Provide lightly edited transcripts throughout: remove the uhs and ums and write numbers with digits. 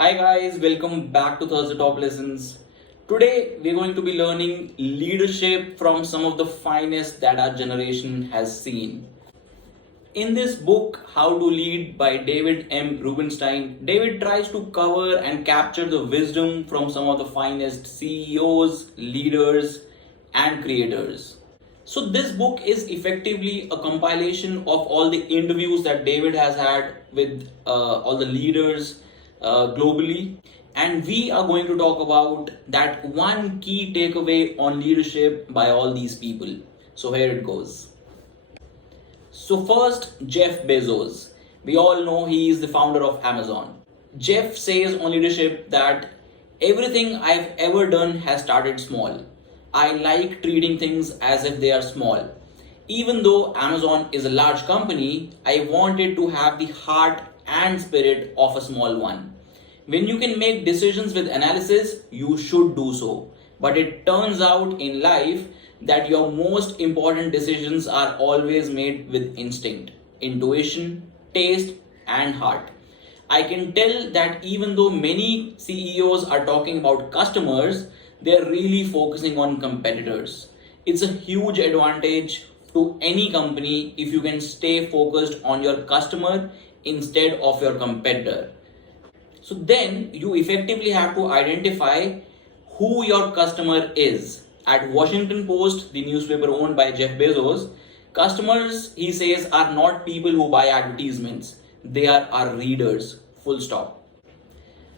Hi guys, welcome back to Thursday Top Lessons. Today we're going to be learning leadership from some of the finest that our generation has seen. In this book, How to Lead by David M. Rubenstein, David tries to cover and capture the wisdom from some of the finest CEOs, leaders, and creators. So, this book is effectively a compilation of all the interviews that David has had with all the leaders globally. And we are going to talk about that one key takeaway on leadership by all these people. So, here it goes. So, first, Jeff Bezos. We all know he is the founder of Amazon. Jeff says on leadership that everything I've ever done has started small. I like treating things as if they are small. Even though Amazon is a large company, I wanted to have the heart and spirit of a small one. When you can make decisions with analysis, you should do so. But it turns out in life that your most important decisions are always made with instinct, intuition, taste, and heart. I can tell that even though many CEOs are talking about customers, they're really focusing on competitors. It's a huge advantage to any company if you can stay focused on your customer instead of your competitor. So then you effectively have to identify who your customer is. At Washington Post, the newspaper owned by Jeff Bezos, customers, he says, are not people who buy advertisements. They are our readers. Full stop.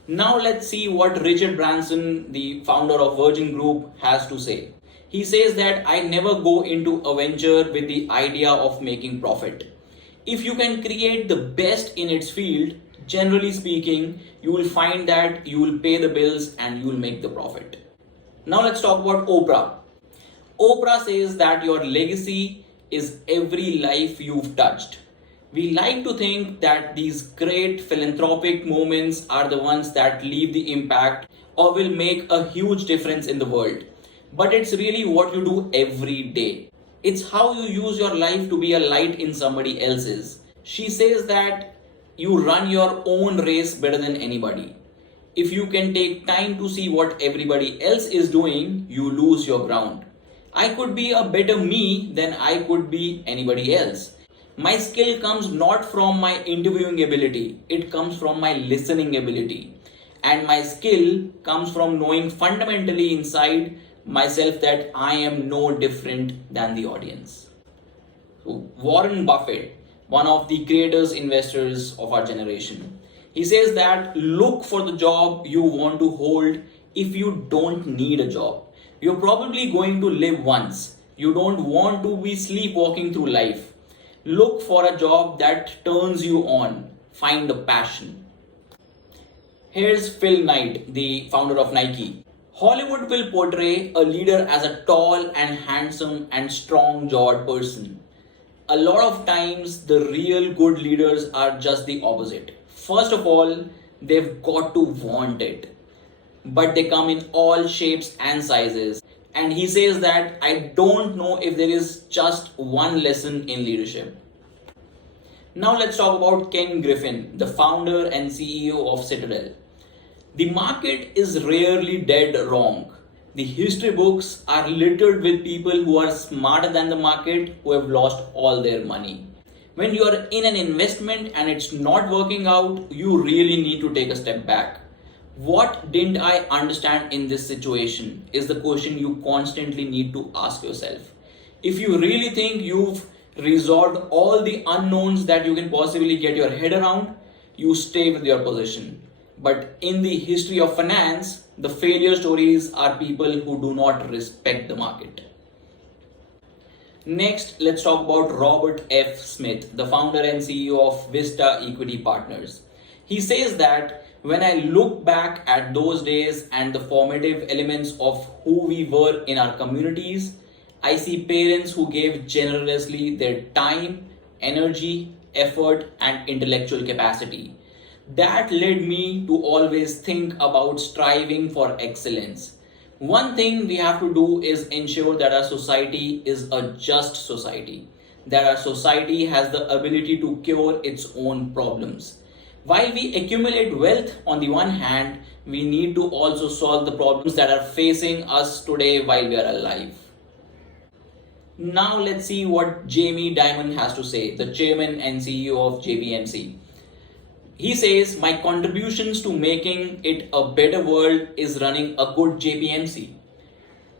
Now let's see what Richard Branson, the founder of Virgin Group, has to say. He says that I never go into a venture with the idea of making profit. If you can create the best in its field, generally speaking, you will find that you will pay the bills and you will make the profit. Now let's talk about Oprah. Oprah says that your legacy is every life you've touched. We like to think that these great philanthropic moments are the ones that leave the impact or will make a huge difference in the world. But it's really what you do every day. It's how you use your life to be a light in somebody else's. She says that you run your own race better than anybody. If you can take time to see what everybody else is doing, you lose your ground. I could be a better me than I could be anybody else. My skill comes not from my interviewing ability, it comes from my listening ability. And my skill comes from knowing fundamentally inside myself that I am no different than the audience. So Warren Buffett, one of the greatest investors of our generation, he says that look for the job you want to hold if you don't need a job. You're probably going to live once. You don't want to be sleepwalking through life. Look for a job that turns you on. Find a passion. Here's Phil Knight, the founder of Nike. Hollywood will portray a leader as a tall and handsome and strong-jawed person. A lot of times, the real good leaders are just the opposite. First of all, they've got to want it. But they come in all shapes and sizes. And he says that I don't know if there is just one lesson in leadership. Now let's talk about Ken Griffin, the founder and CEO of Citadel. The market is rarely dead wrong. The history books are littered with people who are smarter than the market who have lost all their money. When you are in an investment and it's not working out, you really need to take a step back. What didn't I understand in this situation is the question you constantly need to ask yourself. If you really think you've resolved all the unknowns that you can possibly get your head around, you stay with your position. But in the history of finance, the failure stories are people who do not respect the market. Next, let's talk about Robert F. Smith, the founder and CEO of Vista Equity Partners. He says that when I look back at those days and the formative elements of who we were in our communities, I see parents who gave generously their time, energy, effort, and intellectual capacity. That led me to always think about striving for excellence. One thing we have to do is ensure that our society is a just society, that our society has the ability to cure its own problems. While we accumulate wealth on the one hand, we need to also solve the problems that are facing us today while we are alive. Now let's see what Jamie Dimon has to say, the chairman and CEO of JBMC. He says, my contributions to making it a better world is running a good JPMC.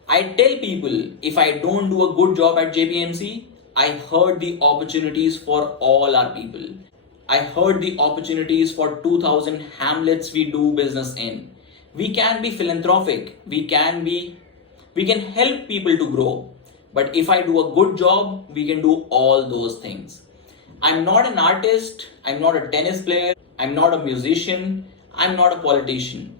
I tell people if I don't do a good job at JPMC, I hurt the opportunities for all our people. I heard the opportunities for 2000 hamlets we do business in. We can be philanthropic. We can help people to grow. But if I do a good job, we can do all those things. I'm not an artist. I'm not a tennis player. I'm not a musician. I'm not a politician.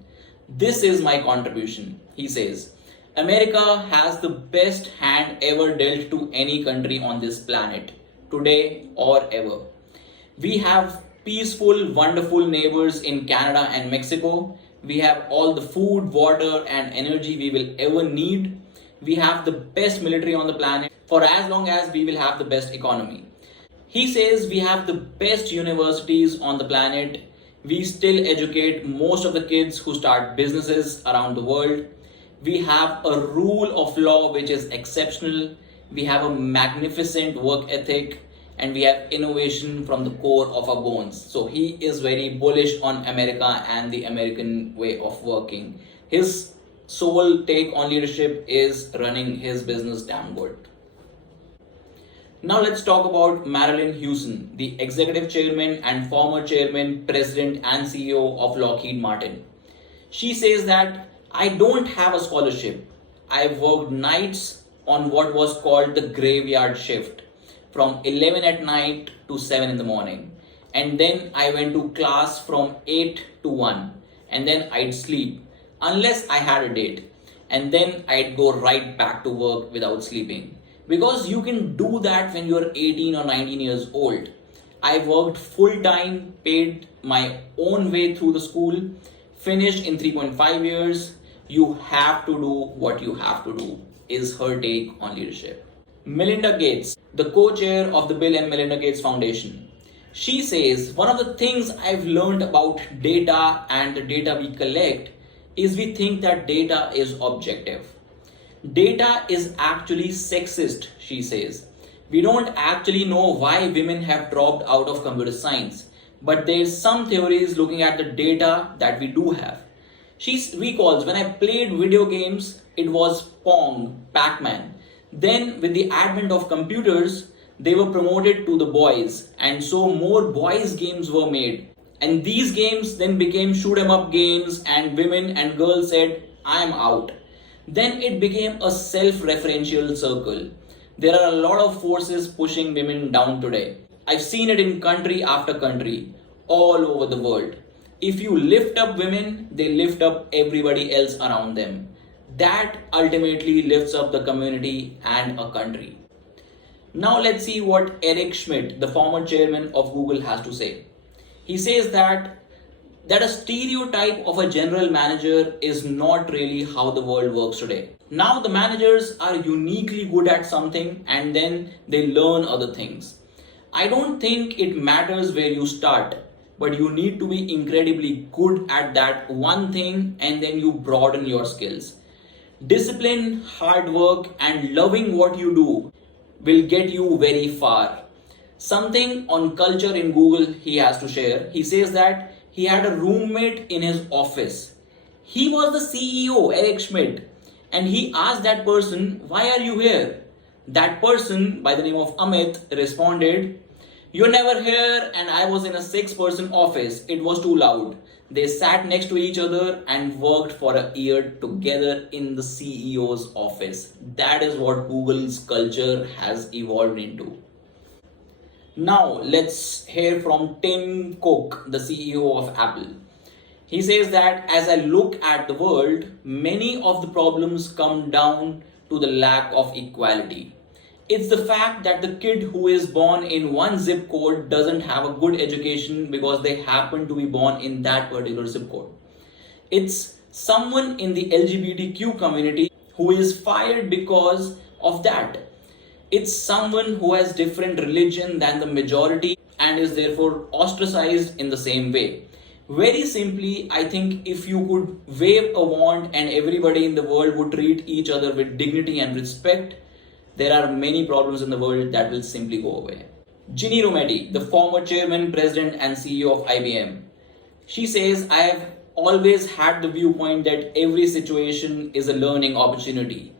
This is my contribution, he says. America has the best hand ever dealt to any country on this planet, today or ever. We have peaceful, wonderful neighbors in Canada and Mexico. We have all the food, water, and energy we will ever need. We have the best military on the planet for as long as we will have the best economy. He says we have the best universities on the planet. We still educate most of the kids who start businesses around the world. We have a rule of law which is exceptional. We have a magnificent work ethic, and we have innovation from the core of our bones. So he is very bullish on America and the American way of working. His sole take on leadership is running his business damn good. Now let's talk about Marilyn Hewson, the executive chairman and former chairman, president and CEO of Lockheed Martin. She says that I don't have a scholarship. I worked nights on what was called the graveyard shift from 11 at night to 7 in the morning. And then I went to class from 8 to 1. And then I'd sleep unless I had a date. And then I'd go right back to work without sleeping. Because you can do that when you're 18 or 19 years old. I worked full time, paid my own way through the school, finished in 3.5 years. You have to do what you have to do, is her take on leadership. Melinda Gates, the co-chair of the Bill and Melinda Gates Foundation. She says, one of the things I've learned about data and the data we collect is we think that data is objective. Data is actually sexist, she says. We don't actually know why women have dropped out of computer science, but there's some theories looking at the data that we do have. She recalls when I played video games, it was Pong, Pac-Man. Then with the advent of computers, they were promoted to the boys, and so more boys games were made. And these games then became shoot 'em up games, and women and girls said, I'm out. Then it became a self-referential circle. There are a lot of forces pushing women down today. I've seen it in country after country, all over the world. If you lift up women, they lift up everybody else around them. That ultimately lifts up the community and a country. Now let's see what Eric Schmidt, the former chairman of Google, has to say. He says that a stereotype of a general manager is not really how the world works today. Now the managers are uniquely good at something and then they learn other things. I don't think it matters where you start, but you need to be incredibly good at that one thing and then you broaden your skills. Discipline, hard work, and loving what you do will get you very far. Something on culture in Google he has to share. He says that he had a roommate in his office. He was the CEO, Eric Schmidt, and he asked that person, why are you here? That person, by the name of Amit, responded, you're never here and I was in a 6-person office. It was too loud. They sat next to each other and worked for a year together in the CEO's office. That is what Google's culture has evolved into. Now let's hear from Tim Cook, the CEO of Apple. He says that as I look at the world, many of the problems come down to the lack of equality. It's the fact that the kid who is born in one zip code doesn't have a good education because they happen to be born in that particular zip code. It's someone in the LGBTQ community who is fired because of that. It's someone who has different religion than the majority and is therefore ostracized in the same way. Very simply, I think if you could wave a wand and everybody in the world would treat each other with dignity and respect, there are many problems in the world that will simply go away. Ginny Rometty, the former chairman, president, and CEO of IBM, she says, I have always had the viewpoint that every situation is a learning opportunity.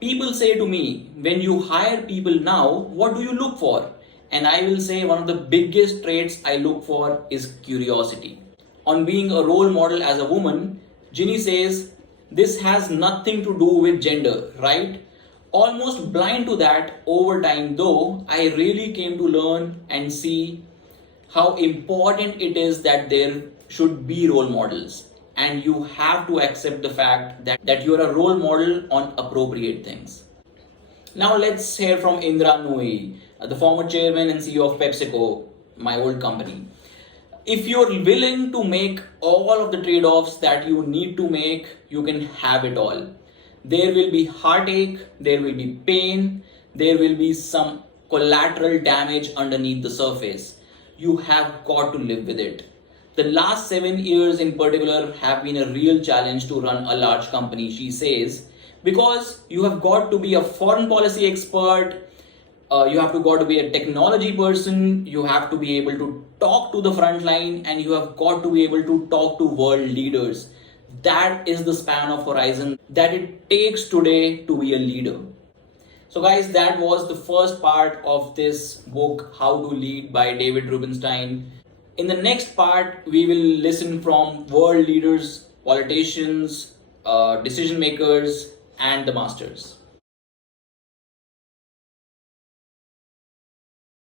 People say to me, when you hire people now, what do you look for? And I will say one of the biggest traits I look for is curiosity. On being a role model as a woman, Ginny says, this has nothing to do with gender, right? Almost blind to that over time, though, I really came to learn and see how important it is that there should be role models. And you have to accept the fact that you are a role model on appropriate things. Now let's hear from Indra Nooyi, the former chairman and CEO of PepsiCo, my old company. If you're willing to make all of the trade-offs that you need to make, you can have it all. There will be heartache, there will be pain, there will be some collateral damage underneath the surface. You have got to live with it. The last 7 years in particular have been a real challenge to run a large company, she says, because you have got to be a foreign policy expert, you have got to be a technology person, you have to be able to talk to the front line, and you have got to be able to talk to world leaders. That is the span of horizon that it takes today to be a leader. So guys, that was the first part of this book, How to Lead by David Rubenstein. In the next part, we will listen from world leaders, politicians, decision makers, and the masters.